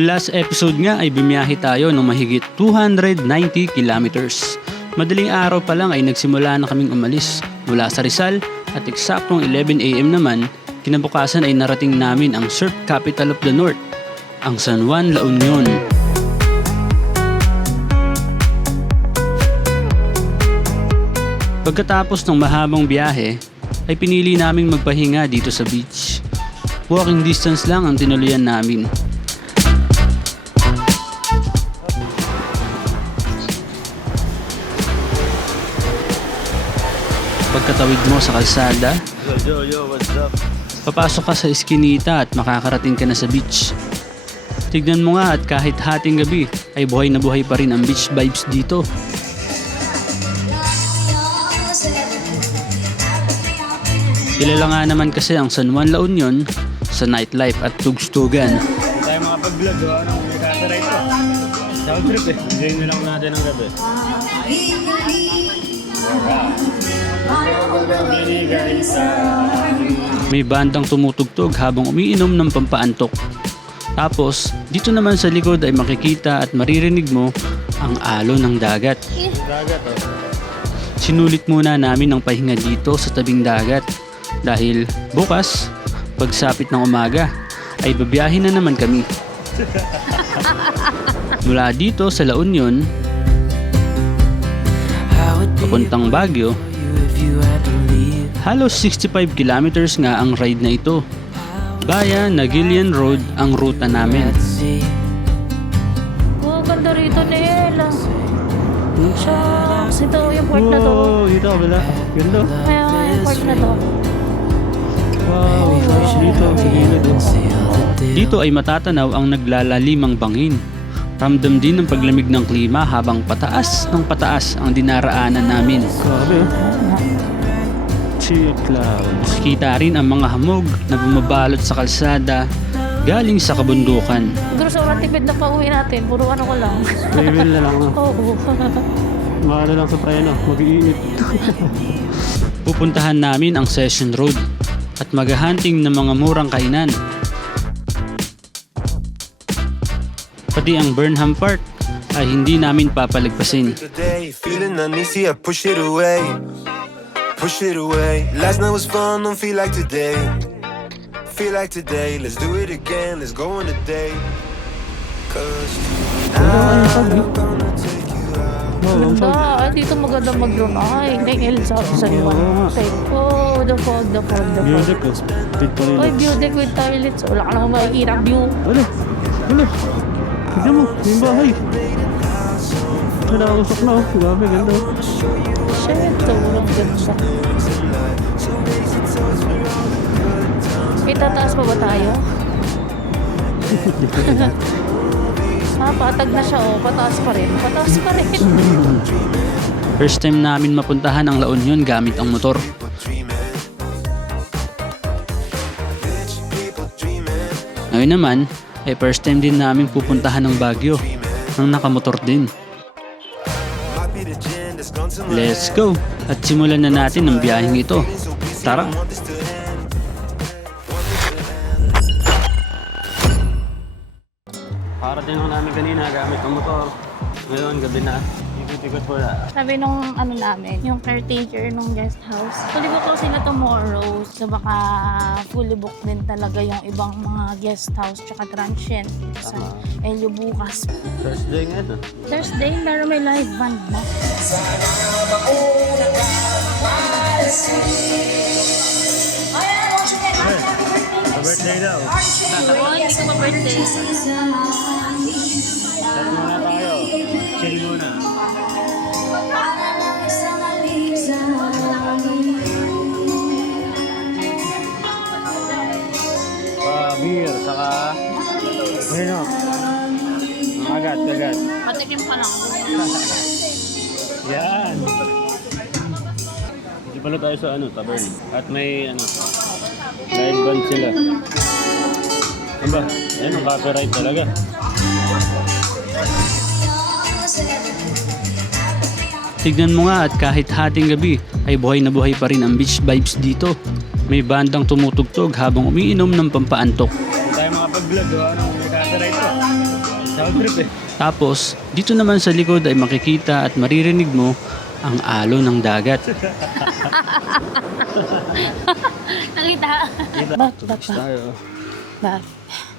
Last episode nga ay bumiyahe tayo ng mahigit 290 kilometers. Madaling araw pa lang ay nagsimula na kaming umalis mula sa Rizal at eksaktong 11am naman, kinabukasan ay narating namin ang surf capital of the North, ang San Juan La Union. Pagkatapos ng mahabang biyahe, ay pinili naming magpahinga dito sa beach. Walking distance lang ang tinuluyan namin. Pagkatawid mo sa kalsada, Yo, yo, yo, what's up? papasok ka sa eskinita at makakarating ka na sa beach. Tignan mo nga at kahit hating gabi ay buhay na buhay pa rin ang beach vibes dito. Kilala nga naman kasi ang San Juan La Union sa nightlife at tugstugan. Tayo mga pag-vlog, oh, anong may copyright to? Sound trip eh. Enjoy na lang natin ang gabi. Sa May bandang tumutugtog habang umiinom ng pampaantok. Tapos, dito naman sa likod ay makikita at maririnig mo ang alon ng dagat. dagat oh. Sinulit muna namin ang pahinga dito sa tabing dagat dahil bukas, pagsapit ng umaga, ay babiyahin na naman kami. Mula dito sa La Union, papuntang Baguio, halos 65 kilometers nga ang ride na ito. Via Nagilian Road ang ruta namin. Oh, ganda rito, Nel. Shucks, ito yung part na to. Wow, dito wala. Ganda. Kaya yung part na to. Wow, dito gilid. Dito ay matatanaw ang naglalalimang bangin. Ramdam din ng paglamig ng klima habang pataas ng pataas ang dinaraanan namin. Grabe oh. Chill clouds. Kita rin ang mga hamog na bumabalot sa kalsada galing sa kabundukan. Siguro sobrang tipid na pauwi natin. Puro ano ko lang. Level na lang. No? Oo. Mahalo lang sa preno. Mag-iinit. Pupuntahan namin ang Session Road at maghahunting ng mga murang kainan. Pati ang Burnham Park ay hindi namin papalagpasin. Today, feeling uneasy, I push it away. Last night was fun, don't feel like today. Feel like today, let's do it again, let's go on a date. Cause I'm gonna take you out. Ganda. Ay, dito maganda mag-drone. Ay, Nel, sabi sa'yo. Say, oh, the fog, the fog, the fog. ko. Big pa Ay, view deck with toilets. Wala ka naman makikita view. Ano? Ano? Tignan mo, yung bahay. Nalausok na oh. Grabe, ganda oh. Shit, sobrang ganda. Itataas pa ba tayo? ah, patag na siya oh. Pataas pa rin. Pataas pa rin. First time namin mapuntahan ang La Union gamit ang motor. Ngayon naman, ay first time din namin pupuntahan ng Baguio nang nakamotor din. Let's go! At simulan na natin ang biyaheng ito. Tara! Para din namin kanina gamit ang motor. Ngayon, gabi na. Ikot-ikot po na. Sabi nung ano namin, yung caretaker nung guest house, fully book daw sila tomorrow. So baka fully book din talaga yung ibang mga guest house tsaka transient sa Elio bukas. Thursday ngayon. ah. Thursday, meron may live band na. Sa birthday daw. Oo, hindi ko pa-birthday. Chat muna beer, saka... Ano? Agat, agat. Patikim pa lang. Yan. Hindi pala tayo sa ano, tavern. At may ano, live band sila. Aba, yan ang copyright talaga. Tignan mo nga at kahit hating gabi ay buhay na buhay pa rin ang beach vibes dito. May bandang tumutugtog habang umiinom ng pampaantok. Tayo mga pag-vlog, anong may copyright to? Sound trip eh. Tapos, dito naman sa likod ay makikita at maririnig mo ang alo ng dagat. Nakita. Bak, bak. Tayo.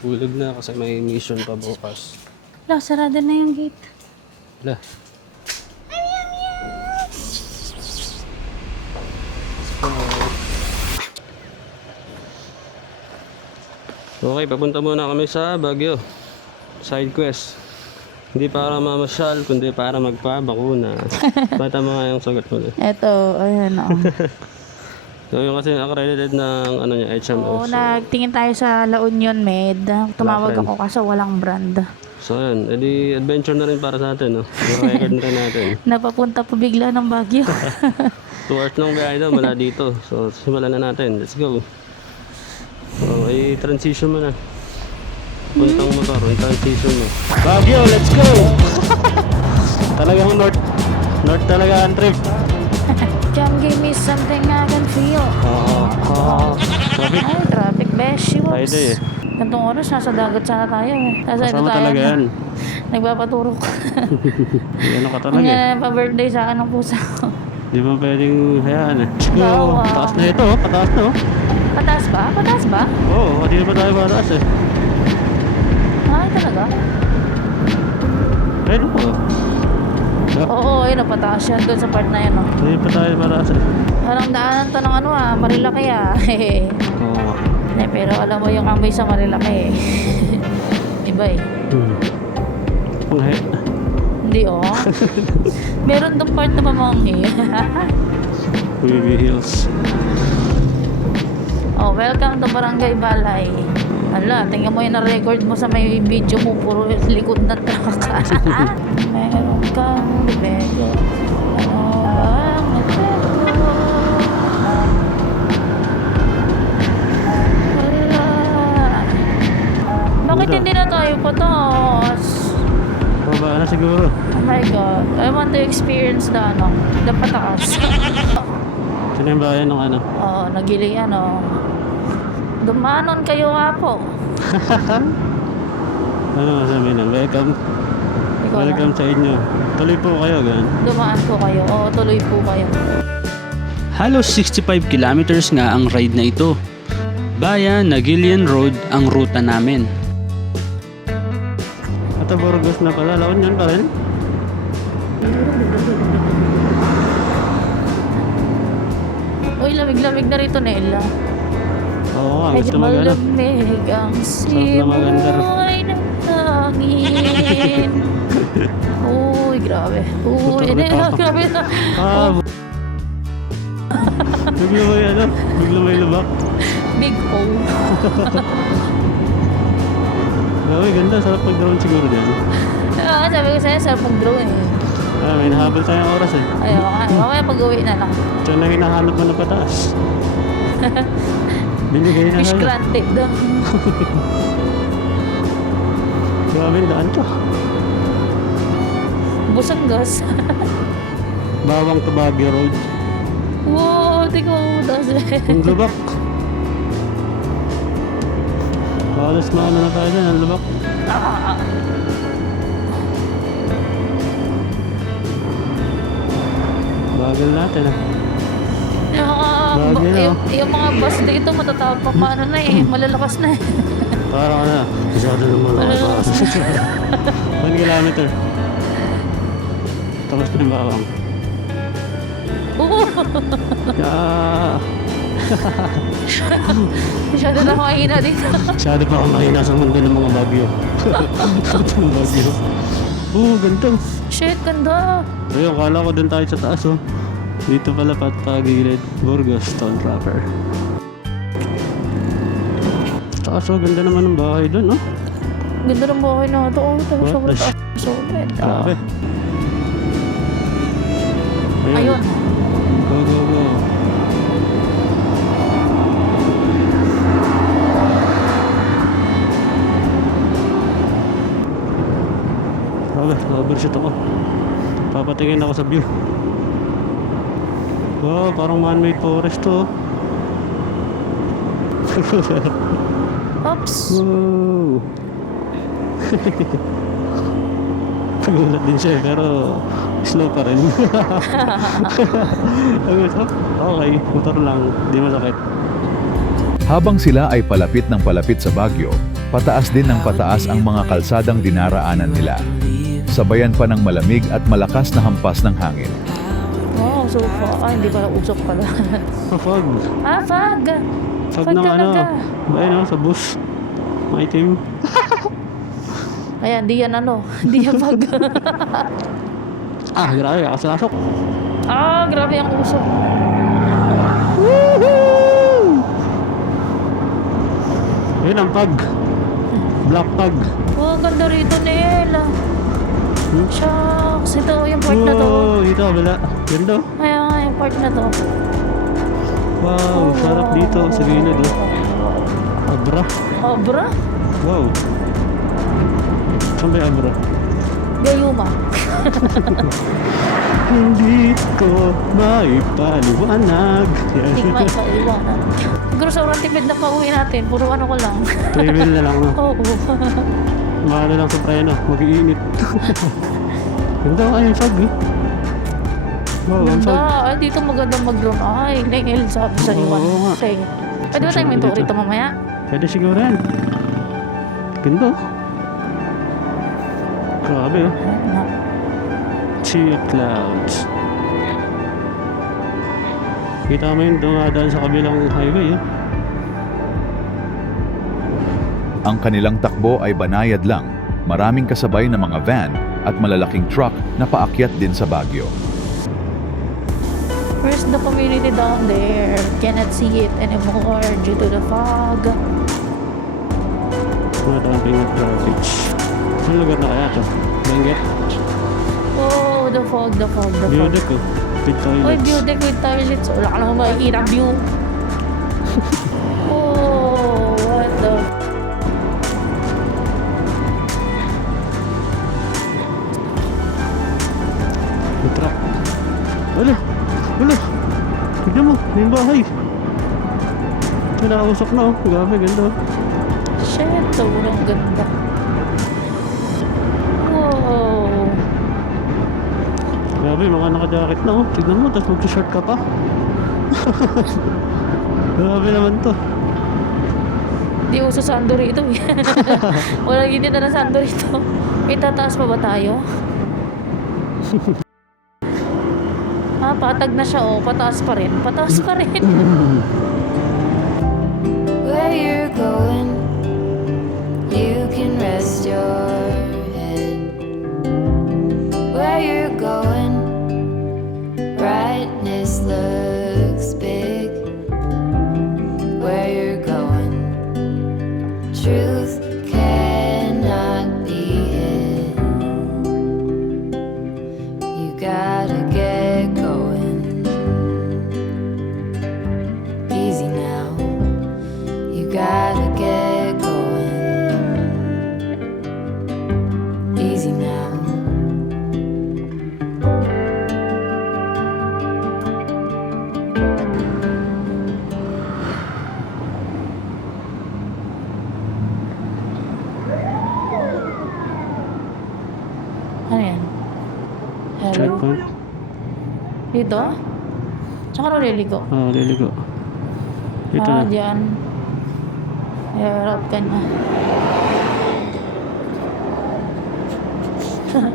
Hulog na kasi may mission pa bukas. Wala, sarado na yung gate. Wala. Okay, papunta muna kami sa Baguio. Side quest. Hindi para mamasyal, kundi para magpabakuna. Bata mo nga yung sagot mo. eh. Eto, ayan o. So, yung kasi accredited ng ano niya, HMO. Oo, nagtingin tayo sa La Union Med. Tumawag ako kaso walang brand. So, yun. edi adventure na rin para sa atin. No? Yung record na rin natin. Napapunta pa bigla ng Baguio. Two hours ng biyahe daw mula dito. So, simulan na natin. Let's go. So, ay transition mo na. Puntang motor, ay transition mo. Baguio, let's go! Talagang north. North talaga ang trip. Come give me something I can feel. Oo. Oo. Traffic. Ay, traffic beshi, wops. Friday eh. Gantong oras, nasa dagat sana tayo eh. Nasa Kasama tayo. talaga yan. Nagpapaturok. Ano ka Ang talaga eh. uh, pa-birthday sa akin ng pusa ko. Di ba pwedeng hayaan eh. Let's go! Bawal. Pataas na ito, oh. pataas na oh. Pataas ba? Pataas ba? Oo, oh, hindi pa tayo pataas eh. Ay, talaga? Ayun po. Oo, ayun, pataas yan doon sa part na yun. Oh. Hindi pa tayo pataas eh. Parang daanan to ng ano ah, Marilaki ah. Oo. eh, pero alam mo yung amoy sa Marilaki eh. Iba eh. Hmm. Ang he- Hindi oh. Meron tong part na pamanghi. Baby Hills. Oh, welcome to Barangay Balay. Ala, tingnan mo yung na-record mo sa may video mo, puro likod na truck. Meron kang bibego. Ano bang? Wala. Bakit hindi na tayo patas? Baba na siguro. Oh my God. I want to experience the ano, the pataas. Sino yung bayan ng ano? Oo, nagili ano. Dumanon kayo nga po. Ano masabi na? Welcome. Ikaw na. Welcome sa inyo. Tuloy po kayo, gan. Dumaan po kayo. Oo, tuloy po kayo. Halos 65 kilometers nga ang ride na ito. Via Nagilian Road ang ruta namin. Ito Burgos na pala. Laon yan pa rin. Uy, lamig-lamig na rito, Nela. Oo Medyo gusto mag ano. malamig ang simoy ng hangin. Uy, grabe. Uy, hindi, grabe. Ah, Bigla may ano? Bigla may lubak. Big O. Grabe, ganda. Sarap pag-drone siguro dyan. Ah, sabi ko sa'yo, sarap mag-drone eh. Ah, may nahabol tayong oras eh. Ayaw mamaya pag-uwi na lang. Ito na hinahanap mo na pataas. Binigay na Fish kayo. granted daw. Grabe daan to. Busang gas. Bawang to Baguio Road. wow, tingnan mo daw Ang lubak. Halos maano na tayo dyan, ang lubak. Bagal natin ah. Bagay na, yung, yung mga bus dito matatapak paano na eh, malalakas na eh. Parang ano, masyado ako. Malalakas na. 1 kilometer. Tapos na yung bawang. Oo, Ah, masyado na mahina dito. masyado pa akong mahina sa mundo ng mga bagyo. Bagyo. Oo, ganito. Shit, ganda. Ayun, kala ko dun tayo sa taas oh. Dito pala pat pagilid. Burgos, Stone Trapper. Taas oh, ganda naman ng bahay dun oh. Ganda ng buhay na ito. Oh, ito, What sobrang taas. Solid. Grabe. Ayun. Go, go, go. Grabe, overshoot ako. Papatingin ako sa view. Wow, parang man-made forest to. oh. Oops. wow. Nagulat din siya pero slow pa rin. Ko, okay, motor lang, di masakit. Habang sila ay palapit ng palapit sa Baguio, pataas din ng pataas ang mga kalsadang dinaraanan nila. Sabayan pa ng malamig at malakas na hampas ng hangin. Oh, so far. Ah, hindi pala usok pala. Oh, fog. ah, fog! Fog Fog ng ano, talaga. ayun oh, sa bus. Maitim. Ayan, di yan ano. Di yan fog. Ah, grabe, kasalasok. ah, grabe ang usok. Ayun ang pag. Black pag. Oh, ang ganda rito, Nel. Hmm? Shucks, ito yung part na to. Oh, dito, wala. Ganda. oh. Kaya nga, yung part na to. Wow, sarap dito sa gilid. Oh. Abra. Obra? Wow. Saan ba yung abra? Gayuma. Hindi ko maipaliwanag. Yan. Hindi may kaiwanan. Siguro sa urang tipid na pauwi natin, puro ano ko lang. Travel na lang. Oo. Mahal na lang sa preno. Mag-iinit. Ganda ang ayun fog. eh. Wow, ang Ganda. fog. Ay, dito maganda mag-drone. Ay, Nengel, sabi sa Oo iwan. nga. Okay. Pwede ba tayo may tour rito mamaya? Pwede siguro yan. Ganda. oh. Grabe oh. Sea clouds. Kita mo yung dumadaan sa kabilang highway. Oh. Ang kanilang takbo ay banayad lang, maraming kasabay na mga van at malalaking truck na paakyat din sa Baguio. Where's the community down there? Cannot see it anymore due to the fog. Mga dumping of traffic. Saan lugar na kaya ito? Benguet? Oh, the fog, the fog, the fog. Oh. With toilets. Oy, deck with toilets. Wala ka naman makikita view. may bahay. Ito nakausap na oh. Grabe, ganda oh. Shit, sobrang ganda. Wow. Grabe, mga naka-jacket na oh. Tignan mo, tapos mag-short ka pa. Grabe naman to. Di uso sando rito eh. Wala gini na ng sando rito. Itataas pa ba tayo? patag na siya oh. Pataas pa rin. Pataas pa rin. where you're going, you can rest your head. Where you're going, Dito? Tsaka rin liligo. Oo, oh, liligo. Ito ah, na. dyan. Hirap ka na.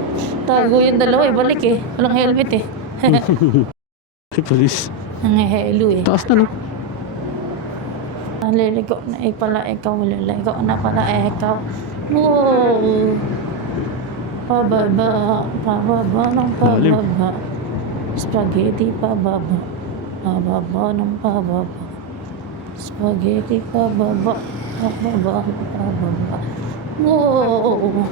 Tago yung dalawa eh. Balik eh. Walang helmet eh. Si police. Nangihelo eh. Taas na no. Naliligo na eh pala ikaw. Liligo na pala ikaw. Wow! Pababa, pababa ng pababa. Spaghetti pababa. Pababa ng pababa. Spaghetti pababa. Pababa ng pababa. Wow!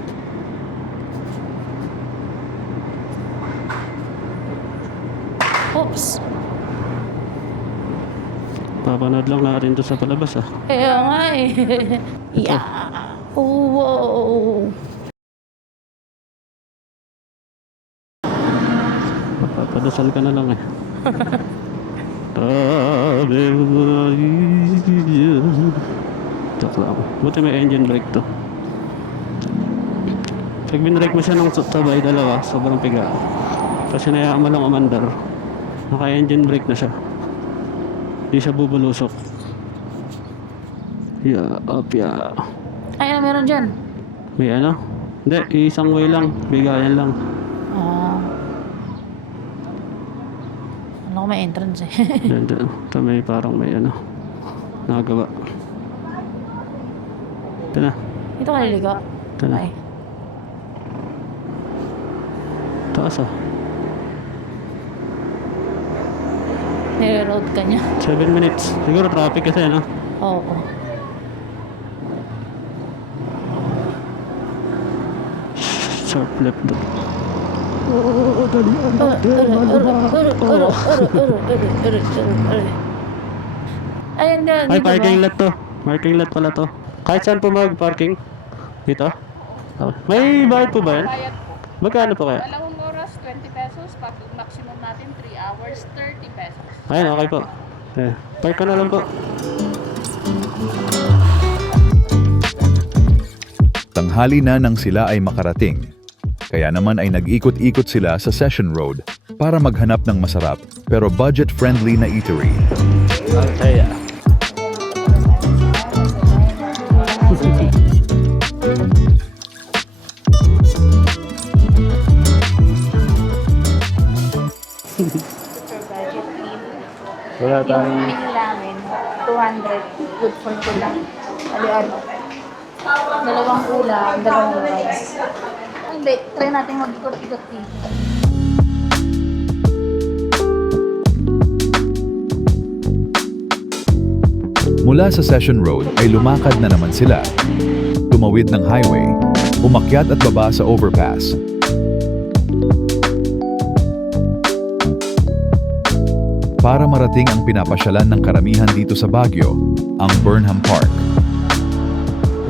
Oops! Papanood lang natin to sa palabas ah. Kaya nga eh. yeah. Oh, wow. Papadasal ka na lang eh. Ave Maria. Joke lang. Buti may engine brake to. Pag binrake mo siya ng sabay dalawa, sobrang piga. Kasi nayaan mo lang umandar. Naka-engine brake na siya. Hindi siya bubulusok. Yeah, up, yeah. Ay, ano meron dyan? May ano? Hindi, isang way lang. Bigayan lang. Ah. Ano ko may entrance eh. Then, then, ito may parang may ano. Nakagawa. Ito na. Ito ka niligo. Ito na. Ay. Taas ah. Nire-road ka niya. 7 minutes. Siguro traffic kasi ano. Oo. Sharp left doon. Ay, hindi. Ay, parking lot to. Parking lot pala to. Kahit saan po mag-parking? Dito? Ah, May bayad po ba yan? Magkano po kaya? Dalawang oras, 20 pesos. Pag maximum natin, 3 hours, 30 pesos. Ayun, okay po. Eh, park ka na lang po. Tanghali na nang sila ay makarating. Kaya naman ay nag-ikot-ikot sila sa Session Road para maghanap ng masarap pero budget-friendly na eatery. Okay. Wala Yung tayong... meal namin, 200. Good for two lang. Ali ano? Dalawang ulam, dalawang rice. Hindi, try natin mag-ikot-ikot dito. Mula sa Session Road ay lumakad na naman sila. Tumawid ng highway, umakyat at baba sa overpass. Para marating ang pinapasyalan ng karamihan dito sa Baguio, ang Burnham Park.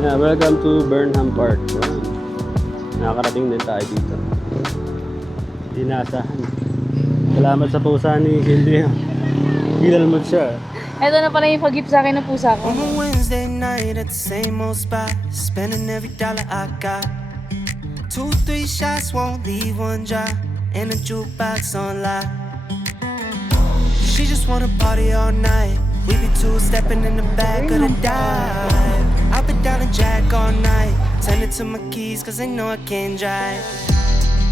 Yeah, welcome to Burnham Park. Nakakarating din tayo dito. Dinasahan. Salamat sa pusa ni Hildy. Hilal mo siya. Ito na pala yung pag-gift sa akin ng pusa ko. On a Wednesday night at the same old spot, spending every dollar I got. Two, three shots won't leave one dry, and a jukebox on lock. She just wanna party all night. We be two stepping in the back of the dive. I've been down a jack all night, tending to my keys cause they know I can't drive.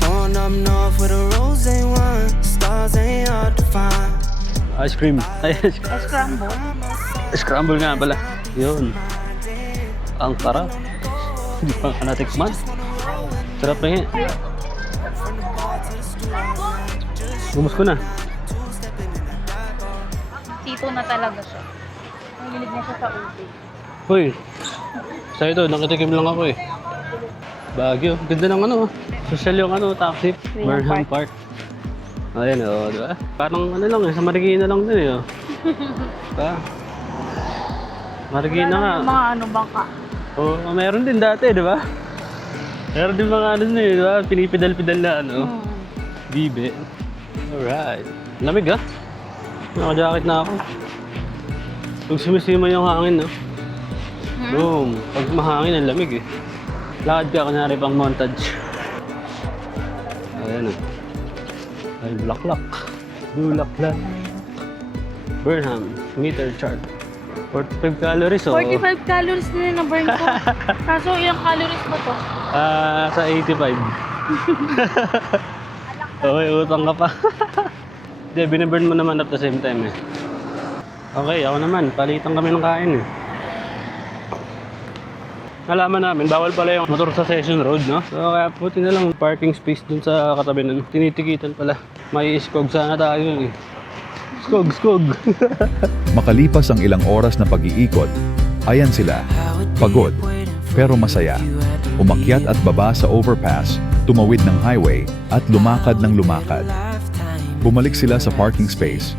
Going up north with a rose one, stars ain't hard to find. Ice cream. Ay, ice cream. Scramble. Scramble nga pala. Yun. Ang sarap. Hindi pa ka natikman. Sarap na yan. Gumus ko na. Tito na talaga siya. Mahilig na siya sa ube. Uy. Sa ito, nakitikim lang ako eh. Baguio. Ganda ng ano. ah. Social yung ano, taxi. Burnham Park. Ayan o, di ba? Parang ano lang eh, sa Marikina lang din eh. Oh. Diba? Marikina nga. Wala mga ano bangka. Oo, oh, meron din dati, di ba? Meron din mga ano eh, di ba? Pinipidal-pidal na ano. Hmm. Bibe. Alright. Lamig ah. Naka-jacket na ako. Pag sumisima yung hangin, no? Boom. Pag mahangin, ang lamig eh. Lakad ka, kunwari pang montage. Ayan ah. Ay, bulaklak. Bulaklak. Burnham, meter chart. 45 calories, oh. 45 calories na yun na-burn ko. Kaso ilang calories ba to? Ah, sa 85. okay, utang ka pa. Hindi, biniburn mo naman at the same time eh. Okay, ako naman. Palitan kami ng kain eh. Nalaman namin, bawal pala yung motor sa Session Road, no? So, kaya puti na lang parking space dun sa katabi nun. Tinitikitan pala. May iskog sana tayo eh. Skog, skog. Makalipas ang ilang oras na pag-iikot, ayan sila, pagod, pero masaya. Umakyat at baba sa overpass, tumawid ng highway, at lumakad ng lumakad. Bumalik sila sa parking space